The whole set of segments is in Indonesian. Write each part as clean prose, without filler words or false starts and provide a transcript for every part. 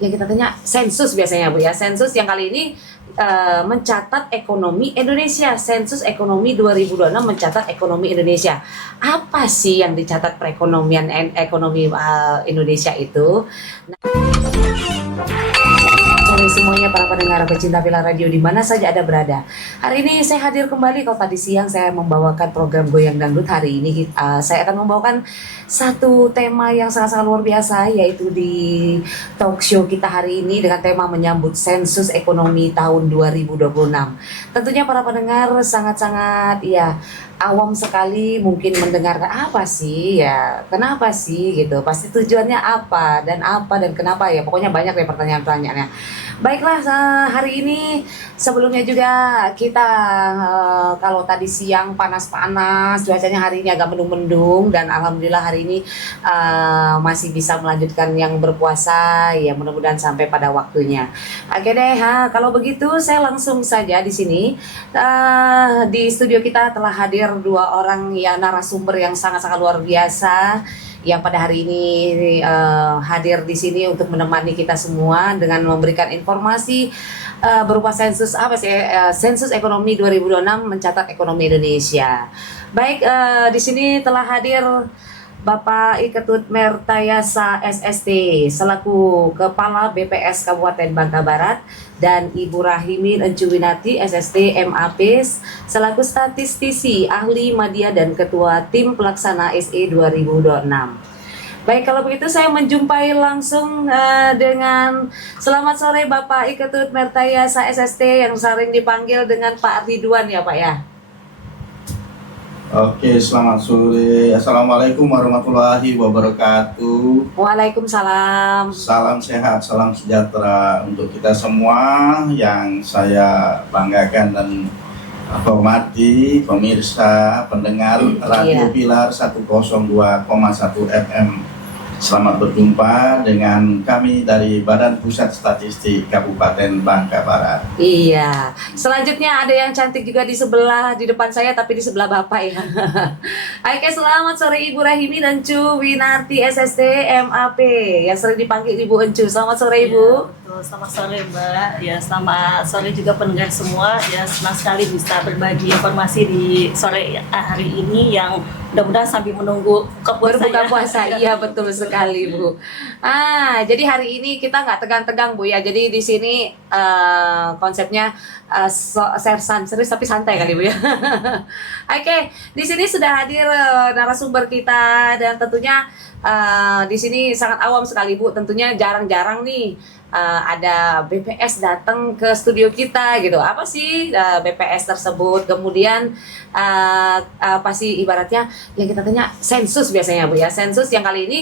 yang kita tanya sensus biasanya Bu ya. Sensus yang kali ini mencatat ekonomi Indonesia. Sensus ekonomi 2026 mencatat ekonomi Indonesia. Apa sih yang dicatat perekonomian ekonomi Indonesia itu? Sore semuanya para pendengar pecinta Pilar Radio di mana saja Anda berada. Hari ini saya hadir kembali. Kalau tadi siang saya membawakan program Goyang Dangdut, hari ini saya akan membawakan satu tema yang sangat-sangat luar biasa, yaitu di talk show kita hari ini dengan tema menyambut sensus ekonomi tahun 2026. Tentunya para pendengar sangat-sangat ya awam sekali mungkin mendengarkan apa sih ya, kenapa sih gitu, pasti tujuannya apa dan kenapa ya, pokoknya banyak deh pertanyaan-pertanyaannya. Baiklah, hari ini sebelumnya juga kita kalau tadi siang panas-panas, cuacanya hari ini agak mendung-mendung dan alhamdulillah hari ini masih bisa melanjutkan yang berpuasa ya, mudah-mudahan sampai pada waktunya. Oke deh, kalau begitu saya langsung saja di sini di studio kita telah hadir dua orang ya narasumber yang sangat-sangat luar biasa yang pada hari ini hadir di sini untuk menemani kita semua dengan memberikan informasi berupa sensus apa sih sensus ekonomi 2026 mencatat ekonomi Indonesia. Baik, di sini telah hadir Bapak Iketut Mertayasa SST selaku Kepala BPS Kabupaten Bangka Barat dan Ibu Rahimin Encuwinati SST MAP selaku statistisi ahli media dan Ketua Tim Pelaksana SE 2026. Baik, kalau begitu saya menjumpai langsung dengan selamat sore Bapak Iketut Mertayasa SST yang sering dipanggil dengan Pak Ridwan ya Pak ya. Oke, selamat sore. Assalamualaikum warahmatullahi wabarakatuh. Waalaikumsalam. Salam sehat, salam sejahtera untuk kita semua yang saya banggakan dan hormati pemirsa, pendengar Radio Pilar 102,1 FM. Selamat berjumpa dengan kami dari Badan Pusat Statistik Kabupaten Bangka Barat. Iya, selanjutnya ada yang cantik juga di sebelah, di depan saya tapi di sebelah Bapak ya. Oke, selamat sore Ibu Rahimi dan Encuwinati SST MAP yang sering dipanggil Ibu Encu. Selamat sore Ibu. Ya, betul. Selamat sore Mbak. Ya, selamat sore juga pendengar semua. Ya, senang sekali bisa berbagi informasi di sore hari ini yang mudah-mudahan sambil menunggu berbuka puasa. Iya, betul sekali Bu. Jadi hari ini kita nggak tegang-tegang Bu ya. Jadi di sini konsepnya sersan serius tapi santai kali Bu ya. Oke, di sini sudah hadir narasumber kita dan tentunya di sini sangat awam sekali Bu. Tentunya jarang-jarang nih ada BPS datang ke studio kita gitu. Apa sih BPS tersebut? Kemudian apa sih ibaratnya yang kita tanya sensus biasanya Bu ya. Sensus yang kali ini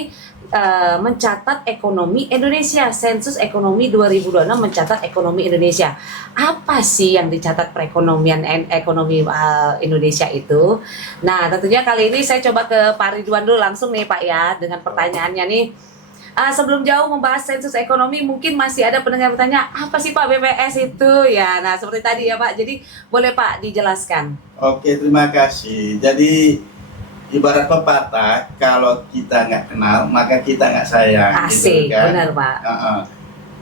mencatat ekonomi Indonesia. Sensus ekonomi 2026 mencatat ekonomi Indonesia. Apa sih yang dicatat perekonomian ekonomi Indonesia itu? Nah, tentunya kali ini saya coba ke Pak Ridwan dulu langsung nih Pak ya dengan pertanyaannya nih. Sebelum jauh membahas sensus ekonomi, mungkin masih ada pendengar bertanya, apa sih Pak BPS itu? Ya, nah seperti tadi ya Pak, jadi boleh Pak dijelaskan. Oke, terima kasih. Jadi ibarat pepatah, kalau kita nggak kenal, maka kita nggak sayang. Asik, gitu kan? benar Pak.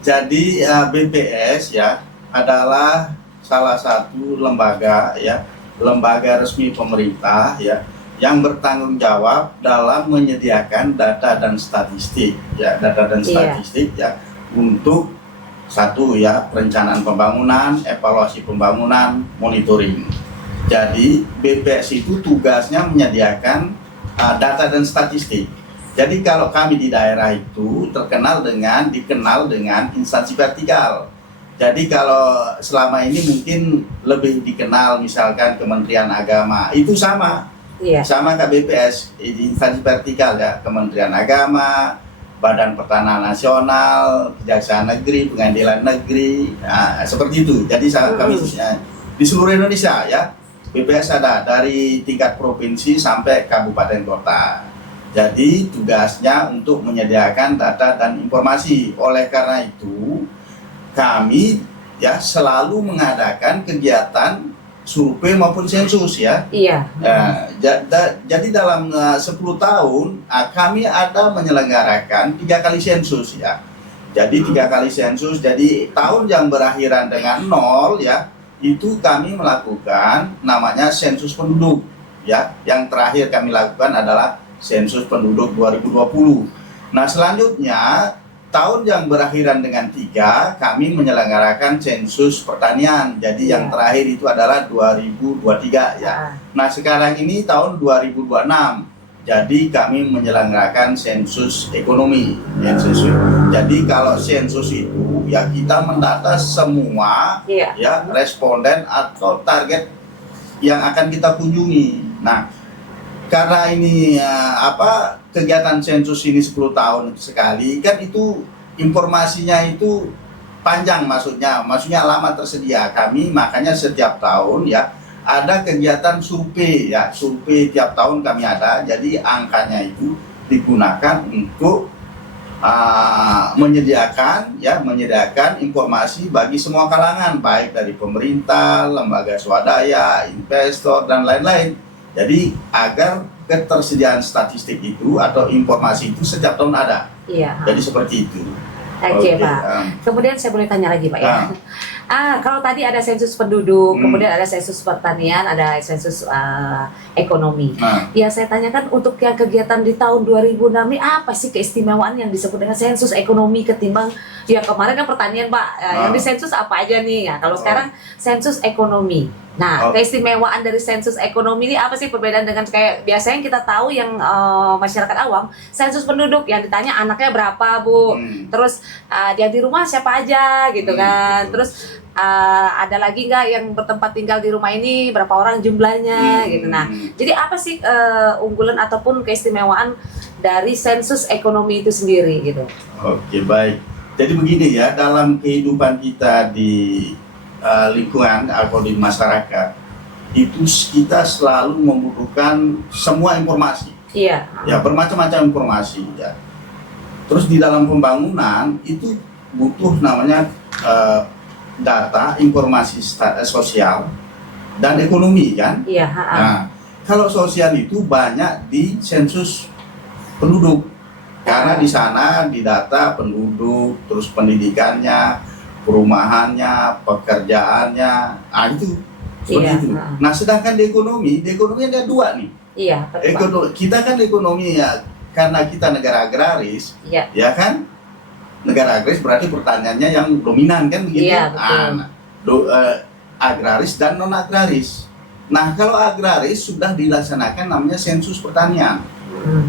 Jadi BPS ya adalah salah satu lembaga ya, lembaga resmi pemerintah ya, yang bertanggung jawab dalam menyediakan data dan statistik ya, ya untuk satu ya perencanaan pembangunan, evaluasi pembangunan, monitoring. Jadi BPS itu tugasnya menyediakan data dan statistik. Jadi kalau kami di daerah itu dikenal dengan instansi vertikal. Jadi kalau selama ini mungkin lebih dikenal misalkan Kementerian Agama, itu sama. Iya. Sama KBPS, instansi vertikal ya, Kementerian Agama, Badan Pertanahan Nasional, Kejaksaan Negeri, Pengadilan Negeri, nah, seperti itu. Jadi kami di seluruh Indonesia ya, BPS ada dari tingkat provinsi sampai kabupaten kota. Jadi tugasnya untuk menyediakan data dan informasi. Oleh karena itu, kami ya selalu mengadakan kegiatan survei maupun sensus ya. Iya. Jadi dalam 10 tahun kami ada menyelenggarakan 3 kali sensus ya. Jadi 3 kali sensus. Jadi tahun yang berakhiran dengan 0 ya, itu kami melakukan namanya sensus penduduk ya. Yang terakhir kami lakukan adalah sensus penduduk 2020. Nah, selanjutnya tahun yang berakhiran dengan 3 kami menyelenggarakan sensus pertanian. Jadi yang terakhir itu adalah 2023 ya. Nah, sekarang ini tahun 2026. Jadi kami menyelenggarakan sensus ekonomi. Jadi kalau sensus itu ya kita mendata semua ya responden atau target yang akan kita kunjungi. Nah, karena ini kegiatan sensus ini 10 tahun sekali, kan itu informasinya itu panjang, maksudnya lama tersedia. Kami makanya setiap tahun ya ada kegiatan survei ya, survei tiap tahun kami ada. Jadi angkanya itu digunakan untuk menyediakan informasi bagi semua kalangan, baik dari pemerintah, lembaga swadaya, investor dan lain-lain. Jadi agar ketersediaan statistik itu atau informasi itu setiap tahun ada. Iya. Jadi seperti itu. Oke, Pak. Kemudian saya boleh tanya lagi, Pak ya. Kalau tadi ada sensus penduduk, kemudian ada sensus pertanian, ada sensus ekonomi. Ya, saya tanyakan untuk yang kegiatan di tahun 2006 ini apa sih keistimewaan yang disebut dengan sensus ekonomi ketimbang ya kemarin kan pertanian, Pak. Yang di sensus apa aja nih? Ya, kalau sekarang sensus ekonomi. Nah, keistimewaan dari sensus ekonomi ini apa sih perbedaan dengan kayak biasanya kita tahu yang masyarakat awam, sensus penduduk yang ditanya anaknya berapa, Bu, terus dia di rumah siapa aja gitu kan, terus ada lagi nggak yang bertempat tinggal di rumah ini, berapa orang jumlahnya gitu. Nah, jadi apa sih unggulan ataupun keistimewaan dari sensus ekonomi itu sendiri gitu? Oke, baik. Jadi begini ya, dalam kehidupan kita di lingkungan atau di masyarakat itu kita selalu membutuhkan semua informasi. Iya. Ya, bermacam-macam informasi ya. Terus di dalam pembangunan itu butuh namanya data, informasi sosial dan ekonomi kan. Iya. Nah, kalau sosial itu banyak di sensus penduduk karena di sana didata penduduk, terus pendidikannya, perumahannya, pekerjaannya, itu seperti itu. Nah, sedangkan di ekonomi ada 2 nih. Iya. Kita kan ekonomi ya, karena kita negara agraris, ya kan? Negara agraris berarti pertaniannya yang dominan kan begitu. Iya, betul. Agraris dan non agraris. Nah, kalau agraris sudah dilaksanakan namanya sensus pertanian.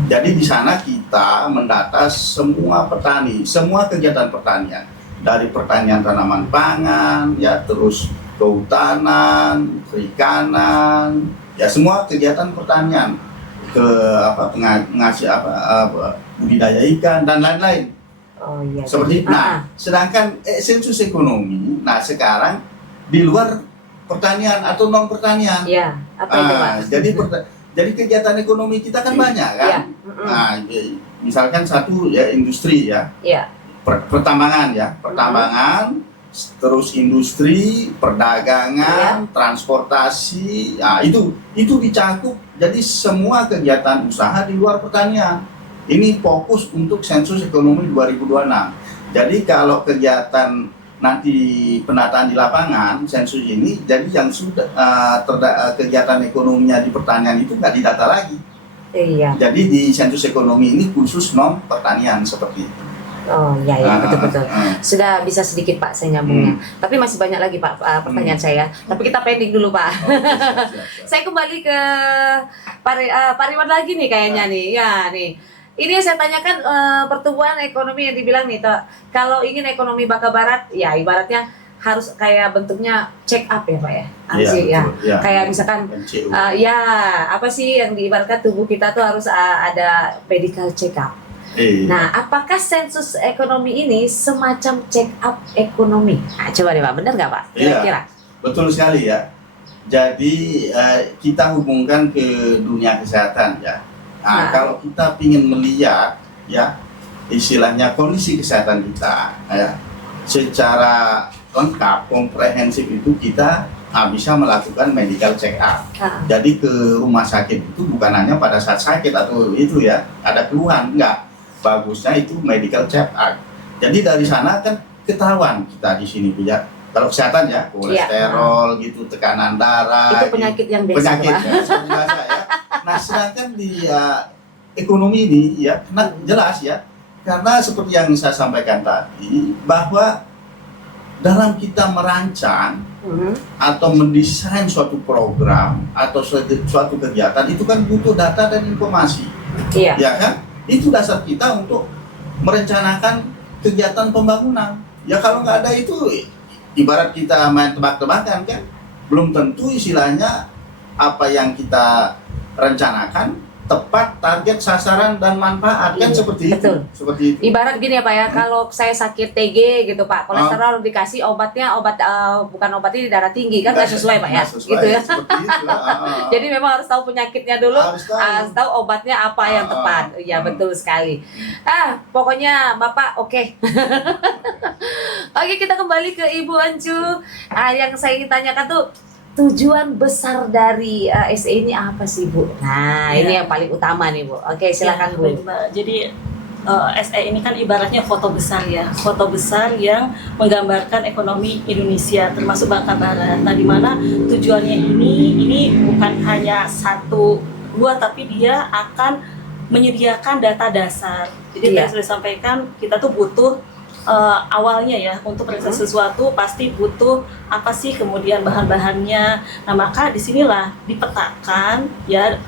Jadi di sana kita mendata semua petani, semua kegiatan pertanian. Dari pertanian tanaman pangan, ya terus kehutanan, perikanan, ya semua kegiatan pertanian, budidaya ikan dan lain-lain. Oh iya. Seperti sedangkan sensus ekonomi, nah sekarang di luar pertanian atau non pertanian. Iya. Apa itu, Pak? Jadi kegiatan ekonomi kita kan banyak kan. Nah, misalkan satu ya industri ya. Iya. Pertambangan ya, terus industri, perdagangan, transportasi, nah itu dicakup. Jadi semua kegiatan usaha di luar pertanian. Ini fokus untuk sensus ekonomi 2026. Jadi kalau kegiatan nanti penataan di lapangan sensus ini, jadi yang sudah kegiatan ekonominya di pertanian itu nggak didata lagi. Iya. Jadi di sensus ekonomi ini khusus non pertanian seperti itu. Oh iya, betul-betul. Sudah bisa sedikit Pak saya nyambungnya. Tapi masih banyak lagi Pak pertanyaan saya. Tapi kita pending dulu Pak. Siap. Saya kembali ke Pak Riwan lagi nih kayaknya nih. Ya nih. Ini yang saya tanyakan pertumbuhan ekonomi yang dibilang nih, kalau ingin ekonomi Bangka Barat, ya ibaratnya harus kayak bentuknya check up ya Pak ya. Ya. Kayak misalkan apa sih yang diibaratkan tubuh kita tuh harus ada medical check up. Nah, apakah sensus ekonomi ini semacam check up ekonomi? Nah, coba deh Pak, benar nggak Pak? Kira-kira? Betul sekali ya. Jadi kita hubungkan ke dunia kesehatan ya. Nah, kalau kita ingin melihat ya istilahnya kondisi kesehatan kita ya secara lengkap, komprehensif itu kita bisa melakukan medical check up. Jadi ke rumah sakit itu bukan hanya pada saat sakit atau itu ya ada keluhan, enggak. Bagusnya itu medical check up. Jadi dari sana kan ketahuan kita di sini punya kalau kesehatan ya kolesterol gitu, tekanan darah. Itu penyakit yang biasa, penyakit Pak. ya, seperti biasa ya. Nah sedangkan di ekonomi ini ya jelas ya, karena seperti yang saya sampaikan tadi bahwa dalam kita merancang atau mendesain suatu program atau suatu kegiatan itu kan butuh data dan informasi, Iya. ya kan? Itu dasar kita untuk merencanakan kegiatan pembangunan. Ya kalau nggak ada itu, ibarat kita main tebak-tebakan kan, belum tentu istilahnya apa yang kita rencanakan tepat target sasaran dan manfaat kan, Iya, seperti betul. itu, seperti itu. Ibarat gini ya Pak ya, kalau saya sakit TG gitu Pak, kolesterol dikasih obatnya bukan obat ini darah tinggi kan nggak sesuai Pak ya, Nggak sesuai, gitu ya. seperti itu. Jadi memang harus tahu penyakitnya dulu, Harus tahu. obatnya apa yang tepat. Ya betul sekali. Pokoknya Bapak oke. Oke, kita kembali ke Ibu Ancu. Yang saya ingin tanyakan tuh tujuan besar dari SE ini apa sih Bu? Nah Ya. ini yang paling utama nih Bu. Oke silakan Ya, Bu. baik, Mbak. Jadi SE ini kan ibaratnya foto besar ya, foto besar yang menggambarkan ekonomi Indonesia termasuk Bangka Barat. Nah, di mana tujuannya ini bukan hanya satu dua, tapi dia akan menyediakan data dasar. Jadi Iya. tadi sudah disampaikan kita tuh butuh awalnya ya untuk meriset sesuatu pasti butuh apa sih kemudian bahan-bahannya. Nah maka disinilah dipetakan ya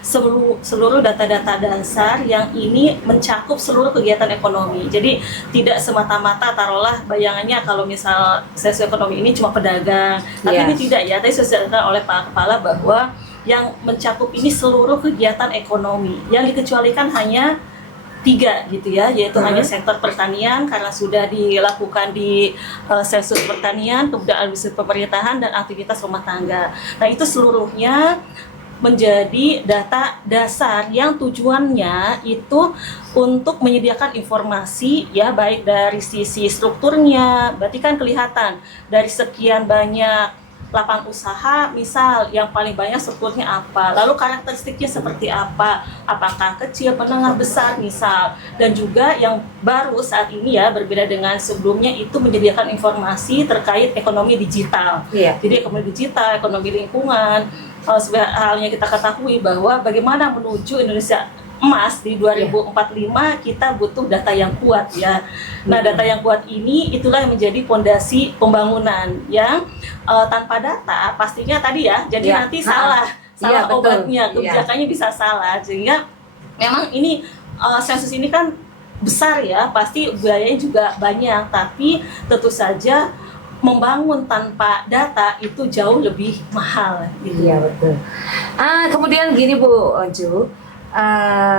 seluruh data-data dasar yang ini mencakup seluruh kegiatan ekonomi. Jadi tidak semata-mata taruhlah bayangannya kalau misal sosioekonomi ini cuma pedagang, tapi Iya. ini tidak ya. Tadi sudah disampaikan oleh Pak Kepala bahwa yang mencakup ini seluruh kegiatan ekonomi, yang dikecualikan hanya 3 gitu ya, yaitu hanya sektor pertanian karena sudah dilakukan di sensus pertanian, kemudian administrasi pemerintahan dan aktivitas rumah tangga. Nah itu seluruhnya menjadi data dasar yang tujuannya itu untuk menyediakan informasi ya, baik dari sisi strukturnya, berarti kan kelihatan dari sekian banyak lapangan usaha, misal yang paling banyak strukturnya apa, lalu karakteristiknya seperti apa, apakah kecil, menengah, besar misal, dan juga yang baru saat ini ya berbeda dengan sebelumnya itu menyediakan informasi terkait ekonomi digital. Iya. Jadi ekonomi digital, ekonomi lingkungan, sebenarnya halnya kita ketahui bahwa bagaimana menuju Indonesia emas di 2045 kita butuh data yang kuat ya. Nah data yang kuat ini itulah yang menjadi fondasi pembangunan yang tanpa data pastinya tadi ya jadi Ya. nanti salah Iya, betul. obatnya, Iya. kebijakannya bisa salah sehingga memang ini sensus ini kan besar ya, pasti biayanya juga banyak, tapi tentu saja membangun tanpa data itu jauh lebih mahal gitu. Iya betul. Kemudian gini Bu Ancu,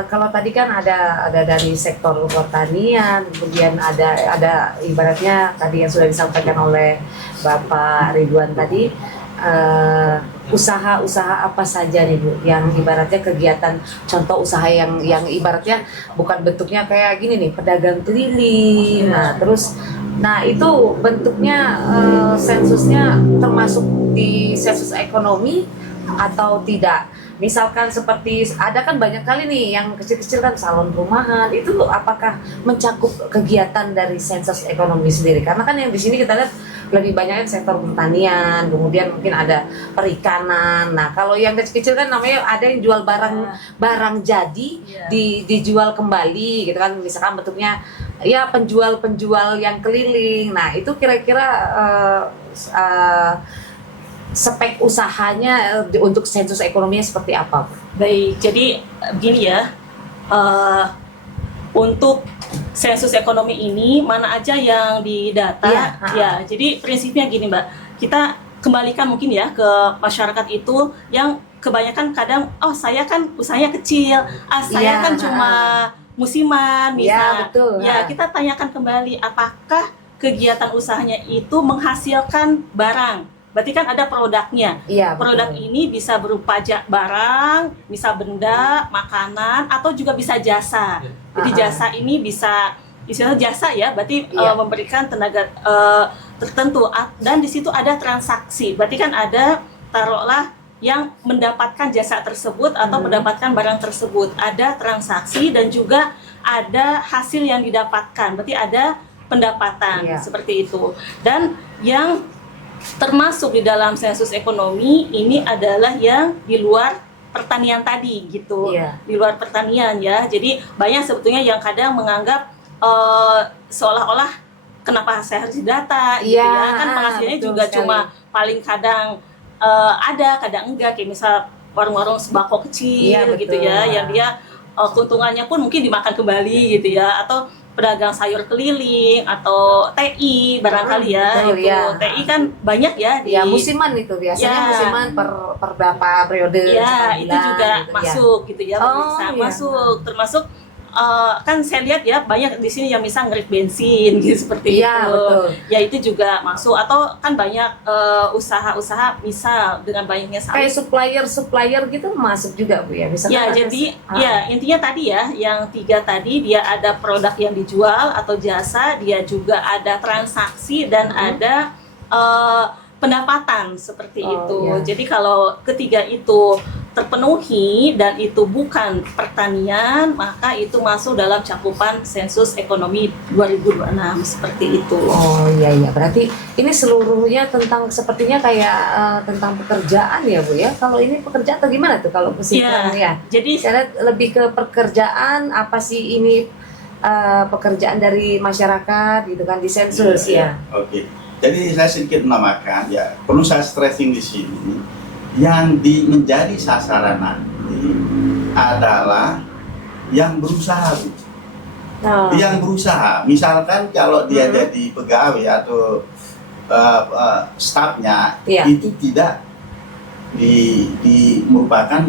kalau tadi kan ada dari sektor pertanian, kemudian ada ibaratnya tadi yang sudah disampaikan oleh Bapak Ridwan tadi, usaha-usaha apa saja nih Bu yang ibaratnya kegiatan, contoh usaha yang ibaratnya bukan bentuknya kayak gini nih, pedagang keliling. Nah itu bentuknya sensusnya termasuk di sensus ekonomi atau tidak? Misalkan seperti ada kan banyak kali nih yang kecil-kecil kan salon rumahan, itu apakah mencakup kegiatan dari sensus ekonomi sendiri? Karena kan yang di sini kita lihat lebih banyak sektor pertanian, kemudian mungkin ada perikanan. Nah kalau yang kecil-kecil kan namanya ada yang jual barang jadi dijual kembali gitu kan, misalkan bentuknya ya penjual yang keliling. Nah itu kira-kira spek usahanya untuk sensus ekonominya seperti apa? Baik, jadi begini ya, untuk sensus ekonomi ini mana aja yang didata ya, jadi prinsipnya gini Mbak, kita kembalikan mungkin ya ke masyarakat itu yang kebanyakan kadang saya kan usahanya kecil, saya kan cuma musiman misal, betul. Kita tanyakan kembali apakah kegiatan usahanya itu menghasilkan barang. Berarti kan ada produknya. Iya, produk betul. ini bisa berupa barang, bisa benda, makanan, atau juga bisa jasa. Jadi jasa ini bisa istilah jasa ya, berarti memberikan tenaga tertentu dan di situ ada transaksi. Berarti kan ada taruhlah yang mendapatkan jasa tersebut atau mendapatkan barang tersebut. Ada transaksi dan juga ada hasil yang didapatkan. Berarti ada pendapatan seperti itu. Dan yang termasuk di dalam sensus ekonomi ini adalah yang di luar pertanian tadi gitu. Di luar pertanian ya. Jadi banyak sebetulnya yang kadang menganggap seolah-olah kenapa saya harus didata gitu ya. Kan penghasilannya juga cuma paling kadang ada, kadang enggak, kayak misal warung-warung sembako kecil gitu ya, yang dia keuntungannya pun mungkin dimakan kembali gitu ya, atau pedagang sayur keliling atau TI barangkali ya, TI kan banyak ya di musiman itu biasanya musiman per berapa periode itu juga gitu, masuk gitu ya, bisa masuk termasuk kan saya lihat ya banyak di sini yang bisa ngerit bensin gitu seperti itu. Betul. Ya itu juga masuk, atau kan banyak usaha-usaha misal dengan banyaknya sawit. Kayak supplier gitu masuk juga Bu ya. Misalkan jadi intinya tadi ya yang 3 tadi, dia ada produk yang dijual atau jasa, dia juga ada transaksi dan ada pendapatan seperti itu. Jadi kalau ketiga itu terpenuhi dan itu bukan pertanian, maka itu masuk dalam cakupan sensus ekonomi 2026 seperti itu. Oh iya, berarti ini seluruhnya tentang sepertinya kayak tentang pekerjaan ya Bu ya. Kalau ini pekerjaan atau gimana tuh kalau kesimpulan ya? Jadi saya lihat lebih ke pekerjaan, apa sih ini pekerjaan dari masyarakat gitu kan di sensus ya. Oke. Jadi saya sedikit menambahkan ya, perlu saya stressing di sini, yang menjadi sasaran nanti adalah yang berusaha. Yang berusaha, misalkan kalau dia jadi pegawai atau stafnya itu tidak merupakan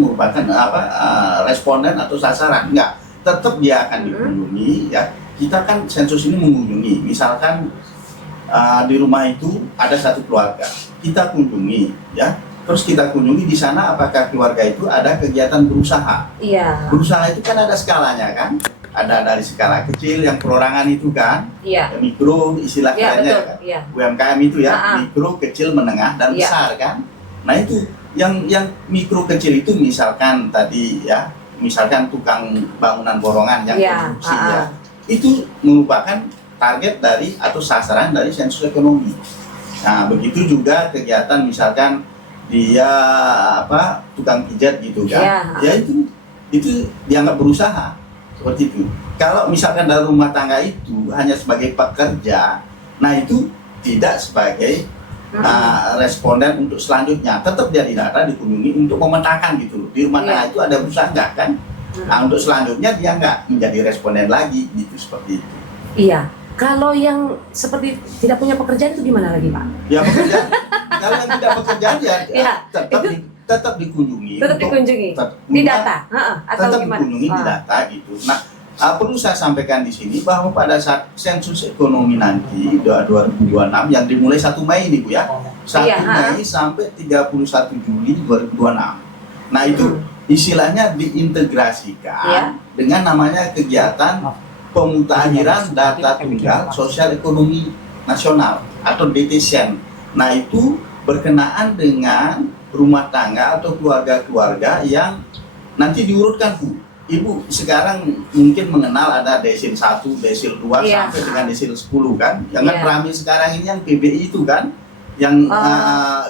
responden atau sasaran, enggak, tetap dia akan dikunjungi ya. Kita kan sensus ini mengunjungi, misalkan di rumah itu ada satu keluarga, kita kunjungi ya, terus kita kunjungi di sana apakah keluarga itu ada kegiatan berusaha. Berusaha itu kan ada skalanya kan, ada dari skala kecil yang perorangan itu kan, mikro istilah kan, UMKM itu ya, mikro, kecil, menengah dan besar kan. Nah itu yang mikro kecil itu misalkan tadi ya, misalkan tukang bangunan borongan yang konstruksi ya, itu merupakan target dari atau sasaran dari sensus ekonomi. Nah, begitu juga kegiatan misalkan dia tukang pijat gitu kan. Ya itu dianggap berusaha. Seperti itu. Kalau misalkan dari rumah tangga itu hanya sebagai pekerja, nah itu tidak sebagai responden untuk selanjutnya. Tetap dia didata, dikunjungi untuk memetakan gitu. Di rumah tangga itu ada berusaha enggak kan? Nah, untuk selanjutnya dia enggak menjadi responden lagi gitu, seperti itu. Kalau yang seperti tidak punya pekerjaan itu gimana lagi Pak? Ya pekerjaan, kalau yang tidak bekerjaan ya tetap dikunjungi. Tetap dikunjungi, didata, atau tetap gimana? Dikunjungi, didata gitu. Nah, perlu saya sampaikan di sini bahwa pada saat sensus ekonomi nanti 2026 yang dimulai 1 Mei ini Bu ya, 1 Mei sampai 31 Juli 2026. Nah itu istilahnya diintegrasikan dengan namanya kegiatan pemutakhiran data tunggal sosial ekonomi nasional atau DTSEN. Nah itu berkenaan dengan rumah tangga atau keluarga-keluarga yang nanti diurutkan Bu. Ibu sekarang mungkin mengenal ada desil 1, desil 2 sampai dengan desil 10 kan. Jangan ramai sekarang ini yang PBI itu kan, yang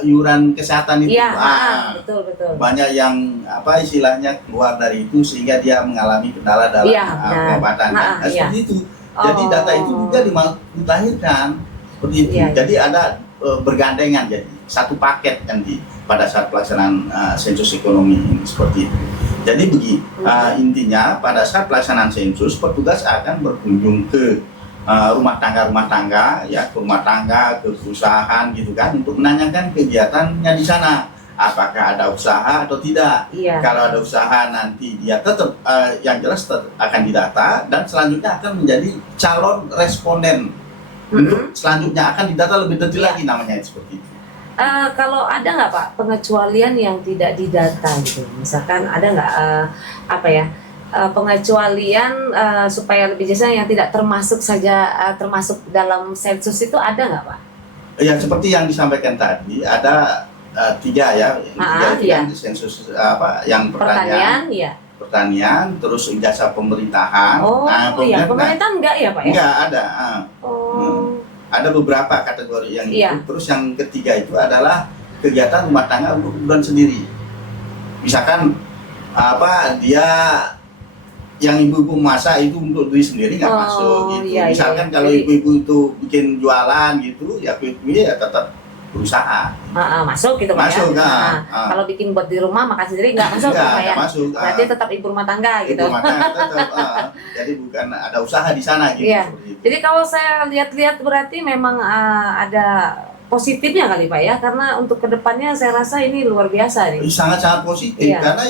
iuran kesehatan itu. Betul. Banyak yang istilahnya keluar dari itu sehingga dia mengalami kendala dalam pengobatan. Seperti itu. Jadi data itu juga dimutakhirkan seperti itu. Jadi ada bergandengan, jadi satu paket yang pada saat pelaksanaan sensus ekonomi ini seperti itu. Jadi intinya pada saat pelaksanaan sensus, petugas akan berkunjung ke rumah tangga ya, ke rumah tangga, ke perusahaan gitu kan, untuk menanyakan kegiatannya di sana, apakah ada usaha atau tidak. Kalau ada usaha nanti dia tetap yang jelas akan didata dan selanjutnya akan menjadi calon responden. Untuk selanjutnya akan didata lebih detail lagi, namanya seperti itu. Kalau ada nggak Pak pengecualian yang tidak didata gitu, misalkan ada nggak pengecualian supaya lebih jelas yang tidak termasuk termasuk dalam sensus itu, ada nggak Pak? Ya seperti yang disampaikan tadi, ada tiga ya, tiga itu iya. yang sensus yang Pertanian, iya. pertanian, terus jasa pemerintahan. Oh, iya. kemudian, Pemerintahan enggak ya, Pak ya? enggak ada. Oh. Ada beberapa kategori yang Iya. itu. Terus yang ketiga itu adalah kegiatan rumah tangga untuk kebutuhan sendiri. Misalkan dia yang ibu-ibu masak itu untuk diri sendiri nggak masuk gitu. Iya, Misalkan iya. kalau Jadi- ibu-ibu itu bikin jualan gitu, ya kue-kue ya tetap berusaha. Masuk gitu Pak Masuk, ya. ah. Kalau bikin buat di rumah makan sendiri nggak masuk Enggak, Pak ya. nggak masuk. Berarti tetap ibu rumah tangga gitu. Ibu makan tetap, jadi bukan ada usaha di sana gitu. Iya. seperti itu. Jadi kalau saya lihat-lihat berarti memang ada positifnya kali Pak ya, karena untuk kedepannya saya rasa ini luar biasa nih. Sangat-sangat positif Iya. karena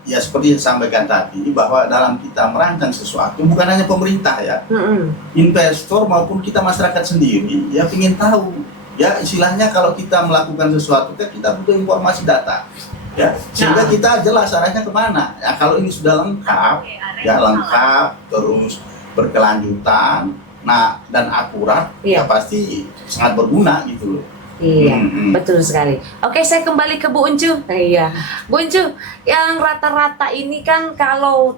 ya seperti yang disampaikan tadi bahwa dalam kita merancang sesuatu bukan hanya pemerintah ya, Mm-mm. investor maupun kita masyarakat sendiri ya ingin tahu ya, istilahnya kalau kita melakukan sesuatu kan kita butuh informasi data ya, sehingga Nah. kita jelas arahnya kemana ya. Kalau ini sudah lengkap ya, lengkap terus berkelanjutan dan akurat, Iya. ya pasti sangat berguna gitu loh. Iya, Hmm. betul sekali. Oke, saya kembali ke Bu Uncu. Iya, Bu Uncu, yang rata-rata ini kan kalau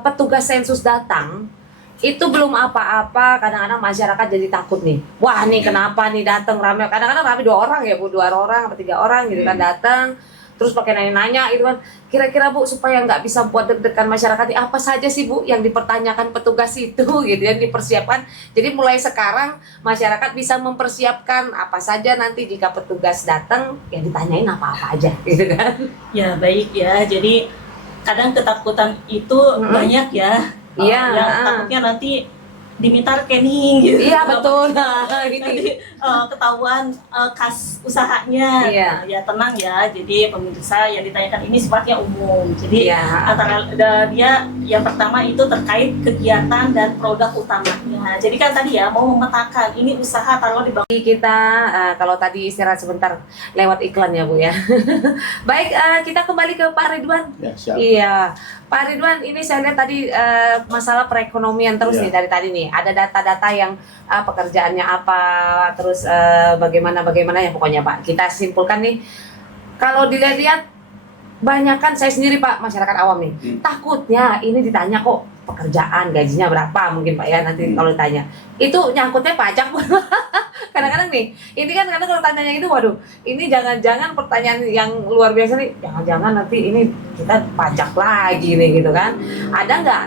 petugas sensus datang itu belum apa-apa, kadang-kadang masyarakat jadi takut nih. Wah, nih kenapa nih datang rame? Kadang-kadang rame 2 orang ya, Bu, 2 orang atau 3 orang gitu kan datang. Terus pakai nanya-nanya gitu kan. Kira-kira Bu, supaya nggak bisa buat deg-degan masyarakat, apa saja sih Bu yang dipertanyakan petugas itu gitu, yang dipersiapkan. Jadi mulai sekarang masyarakat bisa mempersiapkan apa saja nanti jika petugas datang, ya ditanyain apa-apa aja gitu kan. Ya baik ya, jadi kadang ketakutan itu banyak ya. Iya, Yang takutnya nanti diminta rekening gitu. Iya betul. Nanti ketahuan kas usahanya. Iya. Ya tenang ya. Jadi pemirsa yang ditanyakan ini sifatnya umum. Jadi Iya. antara dia yang pertama itu terkait kegiatan dan produk utamanya. Jadi kan tadi ya mau memetakan ini usaha taruh di Kita kalau tadi istirahat sebentar lewat iklan ya Bu ya. Baik, kita kembali ke Pak Ridwan. Ya, siap. Iya, Pak Ridwan, ini saya lihat tadi masalah perekonomian terus Iya. nih dari tadi nih. Ada data-data yang pekerjaannya apa, terus bagaimana ya pokoknya Pak. Kita simpulkan nih, kalau dilihat-lihat banyakan saya sendiri Pak, masyarakat awam nih, takutnya ini ditanya kok pekerjaan gajinya berapa mungkin Pak ya nanti kalau ditanya. Itu nyangkutnya pajak kadang-kadang nih, ini kan kadang kalau tanyanya itu, waduh, ini jangan-jangan pertanyaan yang luar biasa nih, jangan-jangan nanti ini kita pajak lagi nih gitu kan. Ada nggak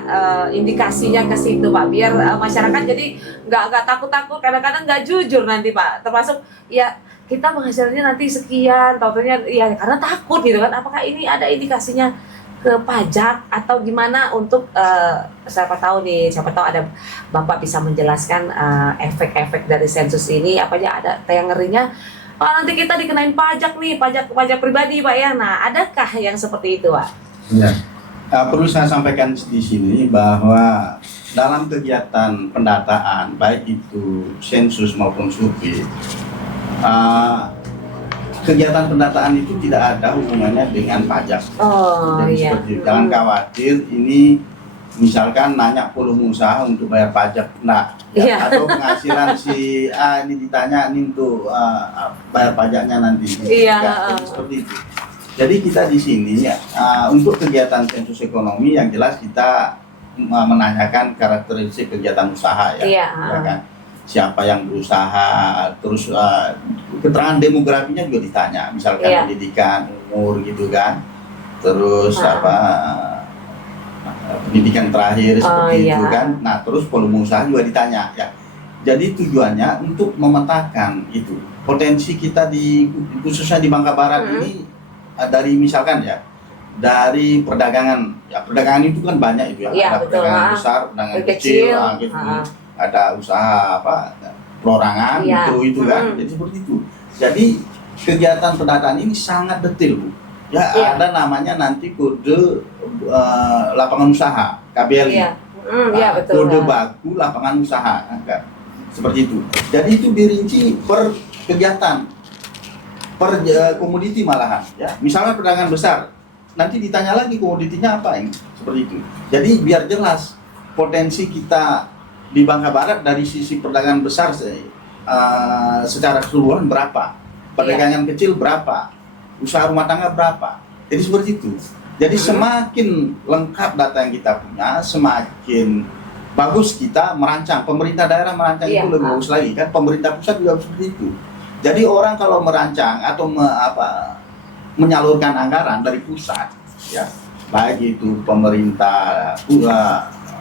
indikasinya ke situ Pak, biar masyarakat jadi nggak takut-takut, kadang-kadang nggak jujur nanti Pak, termasuk ya kita penghasilannya nanti sekian, totalnya ya karena takut gitu kan. Apakah ini ada indikasinya ke pajak atau gimana untuk siapa tahu ada Bapak bisa menjelaskan efek-efek dari sensus ini apa aja, ada yang ngerinya nanti kita dikenain pajak nih, pajak pribadi Pak ya. Nah, adakah yang seperti itu Pak? Ya. Perlu saya sampaikan di sini bahwa dalam kegiatan pendataan baik itu sensus maupun survei, kegiatan pendataan itu tidak ada hubungannya dengan pajak. Oh Jadi iya. seperti itu. Jangan khawatir ini misalkan nanya volume usaha untuk bayar pajak, nah ya, Iya. atau penghasilan si A ini ditanya ini untuk bayar pajaknya nanti. Iya. Ya, jadi seperti itu. Jadi kita di sini ya untuk kegiatan sensus ekonomi yang jelas kita menanyakan karakteristik kegiatan usaha ya, Iya. ya kan? Siapa yang berusaha, terus keterangan demografinya juga ditanya, misalkan Iya. pendidikan, umur gitu kan, terus pendidikan terakhir seperti iya. itu kan. Nah terus volume usaha juga ditanya ya. Jadi tujuannya untuk memetakan itu potensi kita khususnya di Bangka Barat ini dari misalkan ya dari perdagangan ya, perdagangan itu kan banyak itu ya, Iya, ada betul, perdagangan besar, perdagangan kecil, kecil, gitu. Ada usaha perorangan Iya. itu kan. Jadi seperti itu. Jadi kegiatan pendataan ini sangat detail Bu. Ya, Iya. ada namanya nanti kode lapangan usaha KBLI. Iya. Iya betul. Kode baku lapangan usaha kan. Seperti itu. Jadi itu dirinci per kegiatan, per komoditi malahan ya. Misalnya perdagangan besar, nanti ditanya lagi komoditinya apa ini. Seperti itu. Jadi biar jelas potensi kita di Bangka Barat dari sisi perdagangan besar secara keseluruhan berapa. Perdagangan kecil berapa? Usaha rumah tangga berapa? Jadi seperti itu. Jadi semakin lengkap data yang kita punya, semakin bagus kita merancang. Pemerintah daerah merancang itu lebih bagus lagi kan. Pemerintah pusat juga seperti itu. Jadi orang kalau merancang atau menyalurkan anggaran dari pusat, ya baik itu pemerintah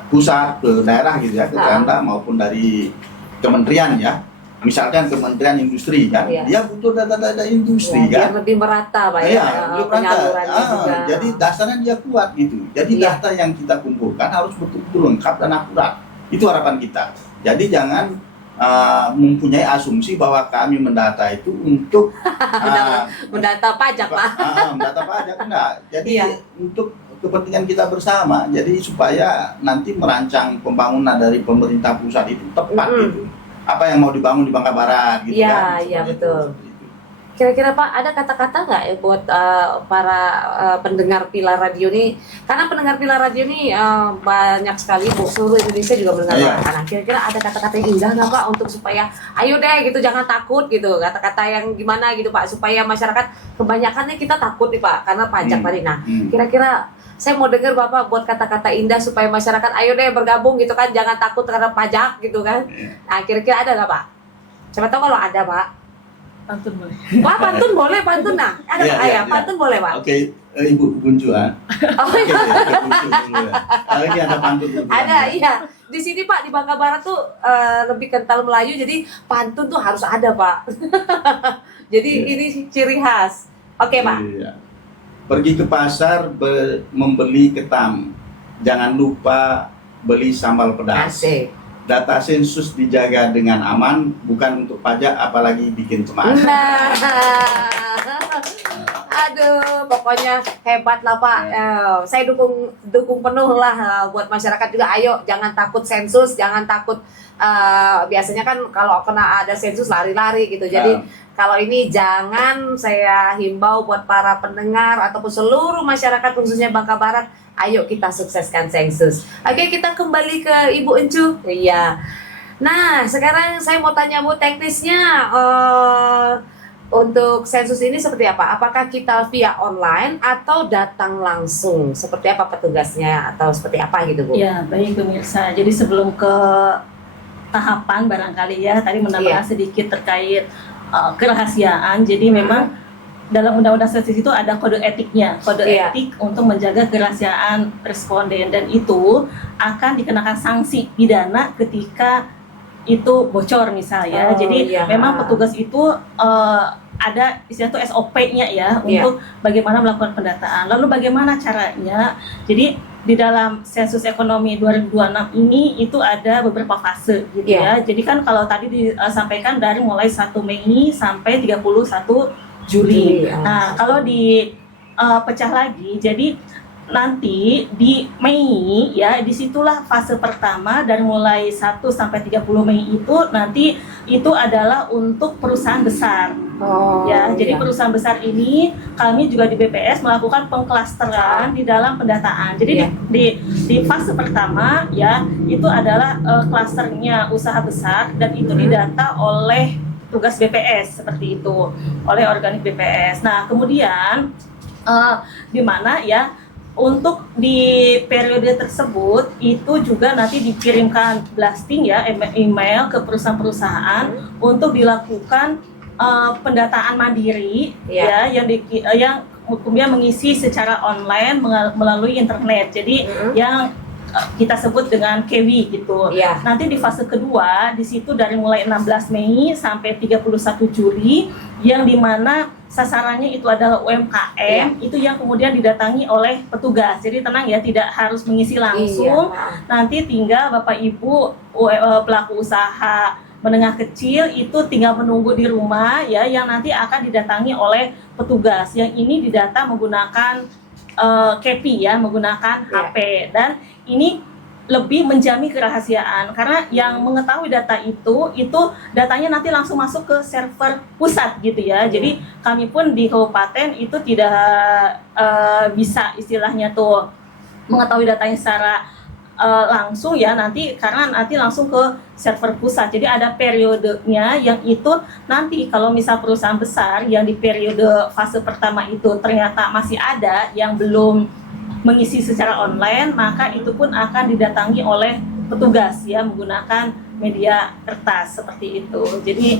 pusat ke daerah gitu ya, ke Jakarta maupun dari kementerian ya. Misalkan Kementerian Industri kan, dia butuh data-data industri kan. Biar lebih merata Pak ya. Lebih penyalurannya juga. Jadi dasarnya dia kuat gitu. Jadi data yang kita kumpulkan harus betul-betul lengkap dan akurat. Itu harapan kita. Jadi jangan mempunyai asumsi bahwa kami mendata itu untuk mendata pajak Pak. Mendata pajak enggak. Jadi untuk kepentingan kita bersama. Jadi supaya nanti merancang pembangunan dari pemerintah pusat itu tepat gitu. Apa yang mau dibangun di Bangka Barat gitu kan. Iya betul. Kira-kira Pak ada kata-kata nggak ya buat para pendengar Pilar Radio ini? Karena pendengar Pilar Radio ini banyak sekali, seluruh Indonesia juga mendengar. Nah, kira-kira ada kata-kata yang indah nggak Pak untuk supaya ayo deh gitu, jangan takut gitu, kata-kata yang gimana gitu Pak, supaya masyarakat kebanyakannya kita takut nih Pak karena pajak tadi. Nah, kira-kira saya mau dengar Bapak buat kata-kata indah supaya masyarakat ayo deh bergabung gitu kan, jangan takut karena pajak gitu kan. Nah, kira-kira ada nggak Pak? Siapa tahu kalau ada Pak. Pantun boleh. Wah, pantun boleh, pantun nah. Ada pantun boleh Pak. Oke, Ibu Buncuan. Ini ada pantun. Ada, iya. Di sini Pak, di Bangka Barat tuh lebih kental Melayu, jadi pantun tuh harus ada Pak. Jadi ini ciri khas. Oke Pak. Pergi ke pasar membeli ketam, jangan lupa beli sambal pedas. Asik. Data sensus dijaga dengan aman, bukan untuk pajak apalagi bikin cemas. Nah, aduh, pokoknya hebat lah Pak. Saya dukung penuh lah buat masyarakat juga. Ayo, jangan takut sensus, jangan takut. Biasanya kan kalau kena ada sensus lari-lari gitu. Jadi kalau ini jangan, saya himbau buat para pendengar ataupun seluruh masyarakat khususnya Bangka Barat, ayo kita sukseskan sensus. Oke, kita kembali ke Ibu Encu. Iya. Nah, sekarang saya mau tanya Bu, teknisnya untuk sensus ini seperti apa? Apakah kita via online atau datang langsung? Seperti apa petugasnya atau seperti apa gitu Bu? Ya, baik pemirsa. Jadi sebelum ke tahapan barangkali ya, tadi menambahkan sedikit terkait kerahasiaan. Jadi memang dalam Undang-Undang Sensus itu ada kode etiknya, kode etik untuk menjaga kerahasiaan responden, dan itu akan dikenakan sanksi pidana ketika itu bocor misalnya. Jadi memang petugas itu ada istilah itu SOP-nya ya untuk bagaimana melakukan pendataan. Lalu bagaimana caranya? Jadi di dalam sensus ekonomi 2026 ini itu ada beberapa fase gitu ya. Jadi kan kalau tadi disampaikan dari mulai 1 Mei sampai 31 Juli. Nah, kalau dipecah lagi, jadi nanti di Mei ya, disitulah fase pertama dari mulai 1 sampai 30 Mei itu nanti itu adalah untuk perusahaan besar. Jadi perusahaan besar ini kami juga di BPS melakukan pengklasteran di dalam pendataan. Jadi di fase pertama ya itu adalah klasternya usaha besar, dan itu didata oleh tugas BPS seperti itu, oleh organik BPS. Nah, kemudian di mana ya untuk di periode tersebut itu juga nanti dikirimkan blasting ya, email ke perusahaan-perusahaan untuk dilakukan pendataan mandiri ya, yang kemudian mengisi secara online melalui internet. Jadi yang kita sebut dengan KEWI gitu. Nanti di fase kedua di situ dari mulai 16 Mei sampai 31 Juli yang dimana sasarannya itu adalah UMKM, itu yang kemudian didatangi oleh petugas. Jadi tenang ya, tidak harus mengisi langsung. Nanti tinggal Bapak Ibu pelaku usaha menengah kecil itu tinggal menunggu di rumah ya, yang nanti akan didatangi oleh petugas. Yang ini didata menggunakan KEPI ya, menggunakan HP, dan ini lebih menjamin kerahasiaan karena yang mengetahui data itu datanya nanti langsung masuk ke server pusat gitu ya. Jadi kami pun di kabupaten itu tidak bisa istilahnya tuh mengetahui datanya secara langsung ya nanti, karena nanti langsung ke server pusat. Jadi ada periodenya yang itu nanti kalau misal perusahaan besar yang di periode fase pertama itu ternyata masih ada yang belum mengisi secara online, maka itu pun akan didatangi oleh petugas ya menggunakan media kertas seperti itu. Jadi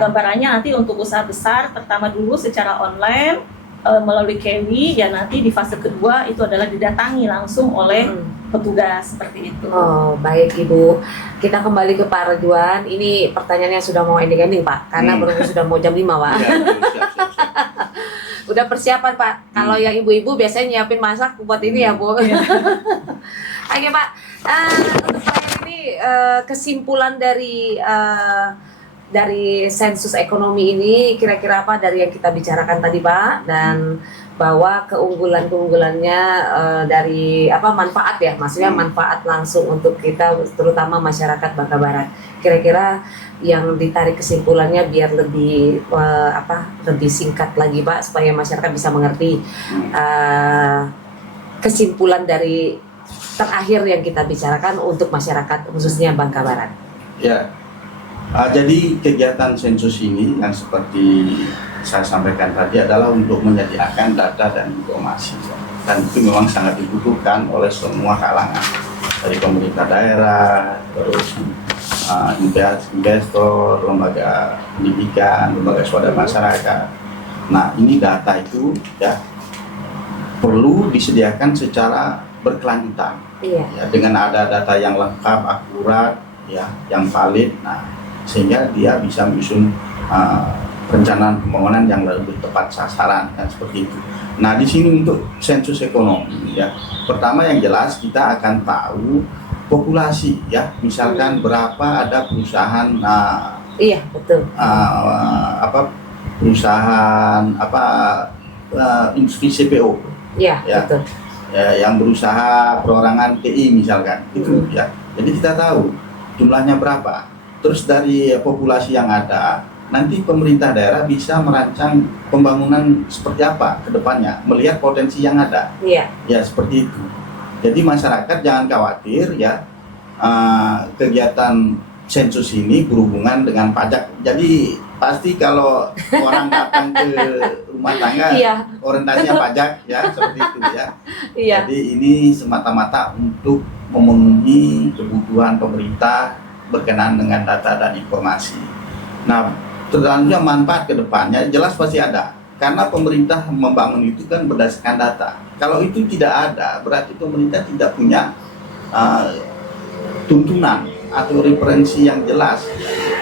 gambarannya nanti untuk usaha besar pertama dulu secara online melalui KEWI, ya nanti di fase kedua itu adalah didatangi langsung oleh petugas seperti itu. Oh, baik Ibu. Kita kembali ke Pak Ridwan. Ini pertanyaannya sudah mau ending-ending Pak, karena baru sudah mau jam 5 Pak. Ya, siap. Udah persiapan Pak. Kalau yang ibu-ibu biasanya nyiapin masak buat ini ya Bu. Oke Pak. Untuk saya ini kesimpulan dari sensus ekonomi ini kira-kira apa dari yang kita bicarakan tadi Pak, dan bahwa keunggulannya dari manfaat ya, maksudnya manfaat langsung untuk kita terutama masyarakat Bangka Barat. Kira-kira yang ditarik kesimpulannya biar lebih lebih singkat lagi Pak, supaya masyarakat bisa mengerti kesimpulan dari terakhir yang kita bicarakan untuk masyarakat khususnya Bangka Barat. Ya. Jadi kegiatan sensus ini yang seperti saya sampaikan tadi adalah untuk menyediakan data dan informasi, dan itu memang sangat dibutuhkan oleh semua kalangan, dari pemerintah daerah, terus investor, lembaga pendidikan, lembaga swadaya masyarakat. Nah, ini data itu ya perlu disediakan secara berkelanjutan. Iya. Ya, dengan ada data yang lengkap, akurat, ya, yang valid. Nah, sehingga dia bisa menyusun perencanaan pembangunan yang lebih tepat sasaran, dan seperti itu. Nah, di sini untuk sensus ekonomi ya, pertama yang jelas kita akan tahu populasi ya, misalkan berapa ada perusahaan iya betul perusahaan industri CPO ya, betul ya, yang berusaha perorangan TI misalkan itu ya. Jadi kita tahu jumlahnya berapa. Terus dari populasi yang ada, nanti pemerintah daerah bisa merancang pembangunan seperti apa ke depannya, melihat potensi yang ada. Iya. Ya, seperti itu. Jadi masyarakat jangan khawatir ya, kegiatan sensus ini berhubungan dengan pajak. Jadi pasti kalau orang datang ke rumah tangga, orientasinya pajak ya, seperti itu ya. Iya. Jadi ini semata-mata untuk memenuhi kebutuhan pemerintah berkenaan dengan data dan informasi. Nah, tentunya manfaat ke depannya jelas pasti ada, karena pemerintah membangun itu kan berdasarkan data. Kalau itu tidak ada, berarti pemerintah tidak punya tuntunan atau referensi yang jelas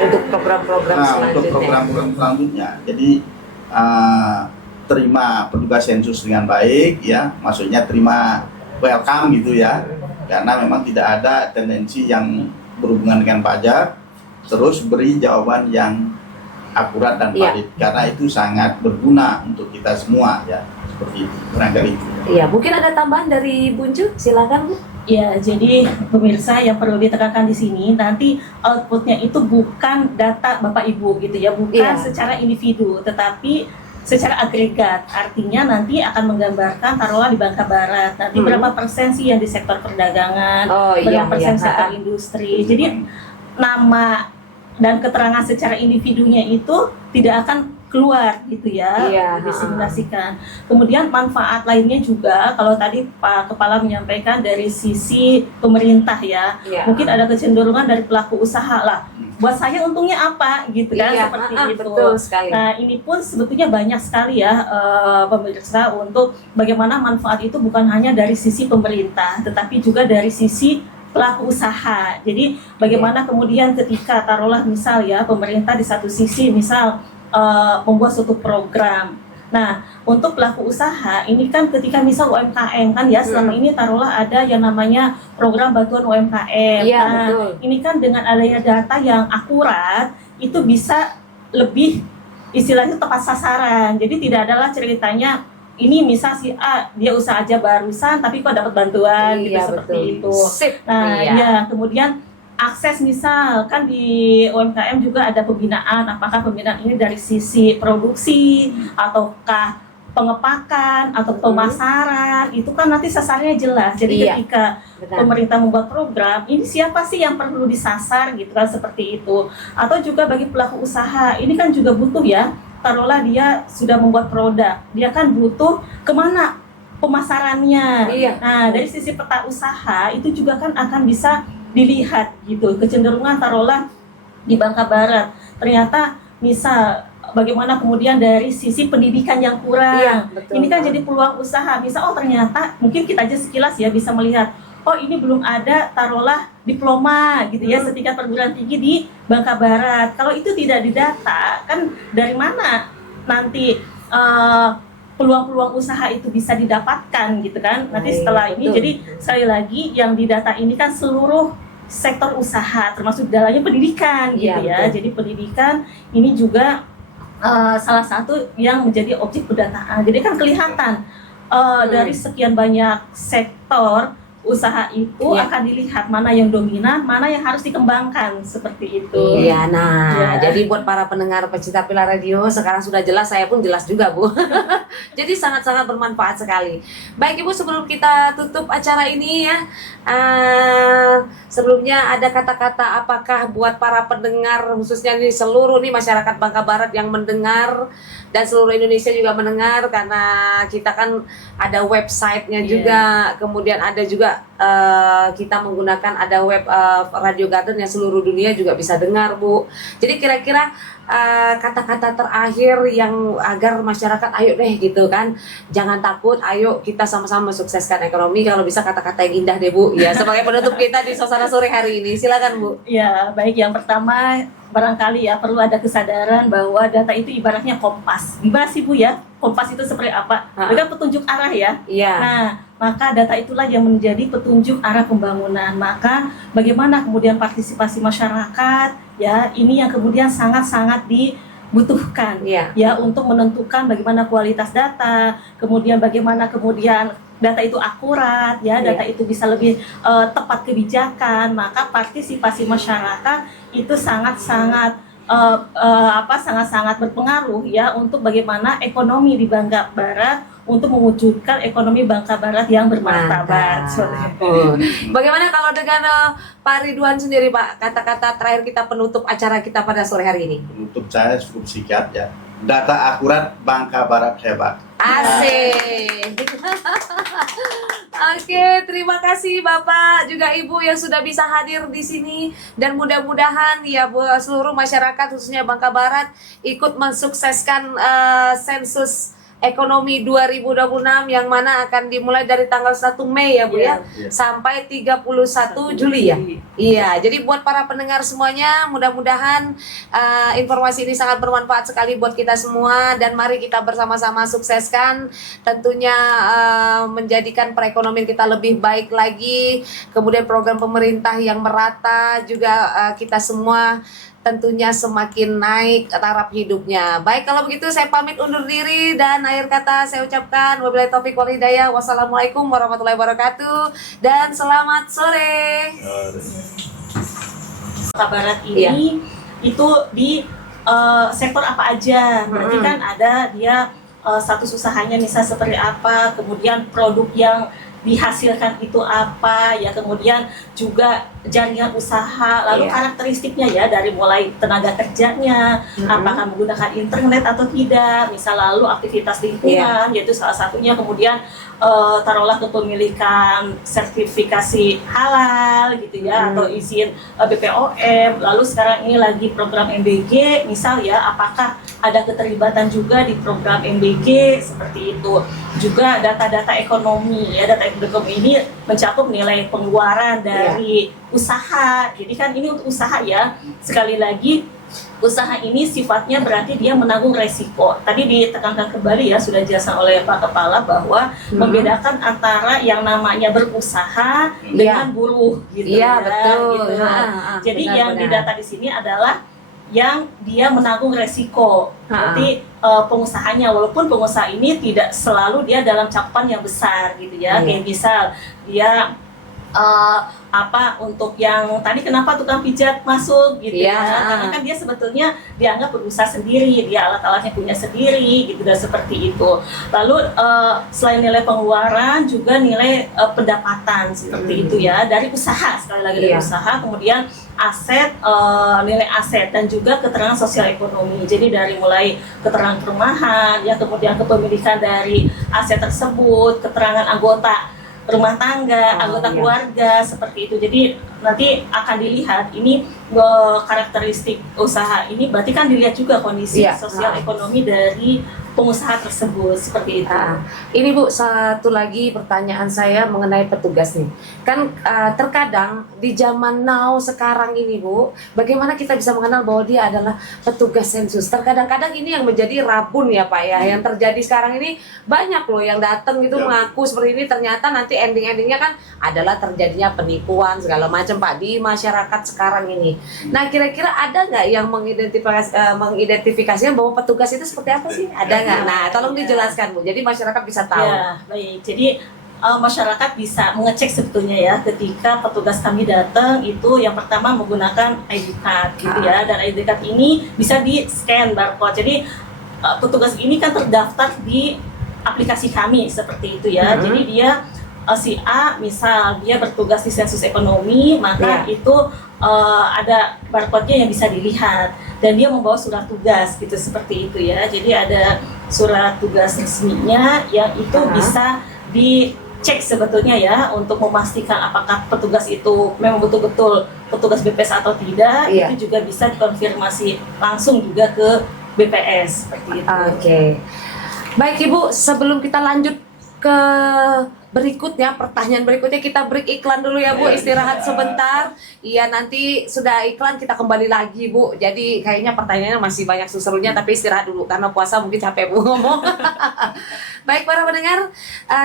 untuk program-program selanjutnya. Untuk program-program selanjutnya. Jadi terima petugas sensus dengan baik ya, maksudnya terima welcome gitu ya, karena memang tidak ada tendensi yang berhubungan dengan pajak, terus beri jawaban yang akurat dan valid, karena itu sangat berguna untuk kita semua ya, seperti itu, barangkali itu. Iya, mungkin ada tambahan dari Bunju, silakan Bu. Ya, jadi pemirsa yang perlu ditekankan di sini, nanti outputnya itu bukan data Bapak Ibu gitu ya, bukan secara individu, tetapi secara agregat. Artinya nanti akan menggambarkan taruhlah di Bangka Barat nanti berapa persen sih yang di sektor perdagangan, berapa persen sektor industri. Jadi nama dan keterangan secara individunya itu tidak akan keluar gitu ya, disimulasikan. Kemudian manfaat lainnya juga, kalau tadi Pak Kepala menyampaikan dari sisi pemerintah ya, mungkin ada kecenderungan dari pelaku usaha lah. Buat saya untungnya apa gitu kan, seperti itu. Betul sekali. Nah, ini pun sebetulnya banyak sekali ya pemirsa, untuk bagaimana manfaat itu bukan hanya dari sisi pemerintah, tetapi juga dari sisi pelaku usaha. Jadi bagaimana kemudian ketika taruhlah misal ya pemerintah di satu sisi misal membuat suatu program. Nah, untuk pelaku usaha ini kan ketika misal UMKM kan ya, selama ini taruhlah ada yang namanya program bantuan UMKM. Iya, nah, betul. Ini kan dengan adanya data yang akurat itu bisa lebih istilahnya tepat sasaran. Jadi tidak adalah ceritanya ini misal si A dia usaha aja barusan tapi kok dapat bantuan gitu, seperti itu. Nah, ya kemudian akses misal kan di UMKM juga ada pembinaan, apakah pembinaan ini dari sisi produksi ataukah pengepakan atau pemasaran itu kan nanti sasarannya jelas. Jadi Iya, ketika benar. pemerintah membuat program, ini siapa sih yang perlu disasar gitu kan, seperti itu. Atau juga bagi pelaku usaha, ini kan juga butuh ya, taruhlah dia sudah membuat produk, dia kan butuh kemana pemasarannya. Iya. Nah, dari sisi peta usaha itu juga kan akan bisa dilihat gitu, kecenderungan taruhlah di Bangka Barat. Ternyata misal bagaimana kemudian dari sisi pendidikan yang kurang. Iya, betul. Ini kan jadi peluang usaha. Bisa ternyata mungkin kita aja sekilas ya bisa melihat, oh ini belum ada taruhlah diploma gitu ya setingkat perguruan tinggi di Bangka Barat. Kalau itu tidak didata, kan dari mana nanti peluang-peluang usaha itu bisa didapatkan gitu kan. Nanti Baik, setelah ini, betul. jadi sekali lagi yang didata ini kan seluruh sektor usaha, termasuk dalamnya pendidikan gitu Iya, ya. betul. Jadi pendidikan ini juga salah satu yang menjadi objek pendataan. Jadi kan kelihatan dari sekian banyak sektor usaha itu Iya. akan dilihat mana yang dominan, mana yang harus dikembangkan, seperti itu. Iya, nah, Ya. jadi buat para pendengar pecinta Pilar Radio, sekarang sudah jelas, saya pun jelas juga, Bu. Jadi sangat-sangat bermanfaat sekali. Baik, Ibu, sebelum kita tutup acara ini ya, sebelumnya ada kata-kata apakah buat para pendengar, khususnya nih seluruh nih masyarakat Bangka Barat yang mendengar, dan seluruh Indonesia juga mendengar, karena kita kan ada websitenya juga, kemudian ada juga kita menggunakan ada web Radio Garden yang seluruh dunia juga bisa dengar, Bu. Jadi kira-kira kata-kata terakhir yang agar masyarakat ayo deh gitu kan, jangan takut, ayo kita sama-sama mensukseskan ekonomi. Kalau bisa kata-kata yang indah deh, Bu, ya, sebagai penutup kita di suasana sore hari ini. Silakan, Bu. Ya, baik, yang pertama barangkali ya perlu ada kesadaran bahwa data itu ibaratnya kompas. Gimana sih, Bu, ya? Kompas itu seperti apa? Itu kan petunjuk arah ya. Iya. Nah, maka data itulah yang menjadi petunjuk arah pembangunan. Maka bagaimana kemudian partisipasi masyarakat ya, ini yang kemudian sangat-sangat dibutuhkan Iya. ya, untuk menentukan bagaimana kualitas data, kemudian bagaimana kemudian data itu akurat ya, data itu bisa lebih tepat kebijakan. Maka partisipasi masyarakat itu sangat-sangat sangat-sangat berpengaruh ya untuk bagaimana ekonomi di Bangka Barat, untuk mewujudkan ekonomi Bangka Barat yang bermartabat. Bagaimana kalau dengan Pak Ridwan sendiri, Pak, kata-kata terakhir kita penutup acara kita pada sore hari ini? Penutup saya cukup singkat ya. Data akurat, Bangka Barat hebat. Asik. Oke, terima kasih Bapak juga Ibu yang sudah bisa hadir di sini, dan mudah-mudahan ya buat seluruh masyarakat khususnya Bangka Barat ikut mensukseskan sensus ekonomi 2026 yang mana akan dimulai dari tanggal 1 Mei ya, Bu, ya, Iya. sampai 31 Juli ya. Iya, jadi buat para pendengar semuanya, mudah-mudahan informasi ini sangat bermanfaat sekali buat kita semua, dan mari kita bersama-sama sukseskan, tentunya menjadikan perekonomian kita lebih baik lagi, kemudian program pemerintah yang merata juga, kita semua tentunya semakin naik taraf hidupnya. Baik, kalau begitu saya pamit undur diri, dan akhir kata saya ucapkan wabillahi taufiq wal hidayah. Wassalamualaikum warahmatullahi wabarakatuh, dan selamat sore. Bangka Barat ini itu di sektor apa aja? Berarti kan ada dia status usahanya misal seperti apa, kemudian produk yang dihasilkan itu apa ya, kemudian juga jaringan usaha, lalu karakteristiknya ya, dari mulai tenaga kerjanya, apakah menggunakan internet atau tidak, misal lalu aktivitas lingkungan, yaitu salah satunya, kemudian taruhlah kepemilikan sertifikasi halal gitu ya, atau izin BPOM, lalu sekarang ini lagi program MBG misal ya, apakah ada keterlibatan juga di program MBG seperti itu. Juga data-data ekonomi ya, data ekonomi ini mencakup nilai pengeluaran dari usaha. Jadi kan ini untuk usaha ya, sekali lagi usaha ini sifatnya berarti dia menanggung resiko. Tadi ditekankan kembali ya, sudah dijelaskan oleh Pak Kepala bahwa membedakan antara yang namanya berusaha dengan buruh gitu. Iya, ya, betul. gitu. Jadi Benar, yang benar. didata di sini adalah yang dia menanggung resiko. Berarti pengusahanya, walaupun pengusaha ini tidak selalu dia dalam cakupan yang besar gitu ya. Kayak misal dia apa untuk yang tadi kenapa tukang pijat masuk gitu Iya. ya, karena kan dia sebetulnya dianggap berusaha sendiri, dia alat-alatnya punya sendiri gitu dan seperti itu. Lalu selain nilai pengeluaran juga nilai pendapatan seperti itu ya, dari usaha, sekali lagi dari Iya. usaha, kemudian aset, nilai aset dan juga keterangan sosial ekonomi. Jadi dari mulai keterangan perumahan ya, kemudian kepemilikan dari aset tersebut, keterangan anggota rumah tangga, anggota iya. keluarga seperti itu. Jadi nanti akan dilihat ini karakteristik usaha ini, berarti kan dilihat juga kondisi Iya. sosial ekonomi dari pengusaha tersebut seperti itu. Ini Bu, satu lagi pertanyaan saya mengenai petugas nih. Kan terkadang di zaman now sekarang ini Bu, bagaimana kita bisa mengenal bahwa dia adalah petugas sensus? Terkadang-kadang ini yang menjadi rabun ya Pak ya. Yang terjadi sekarang ini banyak loh yang datang gitu Ya. mengaku seperti ini, ternyata nanti ending-endingnya kan adalah terjadinya penipuan segala macam Pak di masyarakat sekarang ini. Nah kira-kira ada nggak yang mengidentifikasinya bahwa petugas itu seperti apa sih? Ada nggak? Nah tolong dijelaskan Bu, jadi masyarakat bisa tahu. Ya, baik. Jadi masyarakat bisa mengecek sebetulnya ya, ketika petugas kami datang itu yang pertama menggunakan ID card gitu ya, dan ID card ini bisa di scan barcode. Jadi petugas ini kan terdaftar di aplikasi kami seperti itu ya. Jadi dia si A misal dia bertugas di sensus ekonomi, maka itu ada barcode-nya yang bisa dilihat, dan dia membawa surat tugas gitu seperti itu ya. Jadi ada surat tugas resminya yang itu bisa dicek sebetulnya ya, untuk memastikan apakah petugas itu memang betul-betul petugas BPS atau tidak. Itu juga bisa dikonfirmasi langsung juga ke BPS seperti itu. Oke. Baik Ibu, sebelum kita lanjut ke berikutnya, pertanyaan berikutnya, kita break iklan dulu ya Bu, istirahat sebentar. Iya, nanti sudah iklan kita kembali lagi Bu. Jadi kayaknya pertanyaannya masih banyak serunya, tapi istirahat dulu karena puasa mungkin capek Bu ngomong. Baik para pendengar,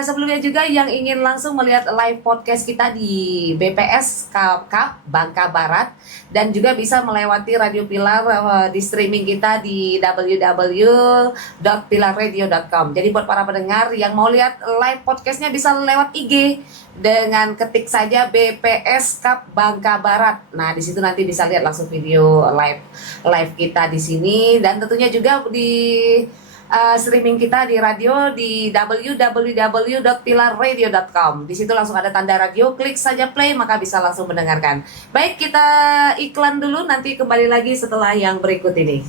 sebelumnya juga yang ingin langsung melihat live podcast kita di BPS Kap Bangka Barat, dan juga bisa melewati Radio Pilar di streaming kita di www.pilarradio.com. Jadi buat para pendengar yang mau lihat live podcastnya bisa lewat IG dengan ketik saja BPS Kap Bangka Barat. Nah di situ nanti bisa lihat langsung video live kita di sini, dan tentunya juga di streaming kita di radio di www.pilarradio.com. Di situ langsung ada tanda radio, klik saja play maka bisa langsung mendengarkan. Baik, kita iklan dulu, nanti kembali lagi setelah yang berikut ini.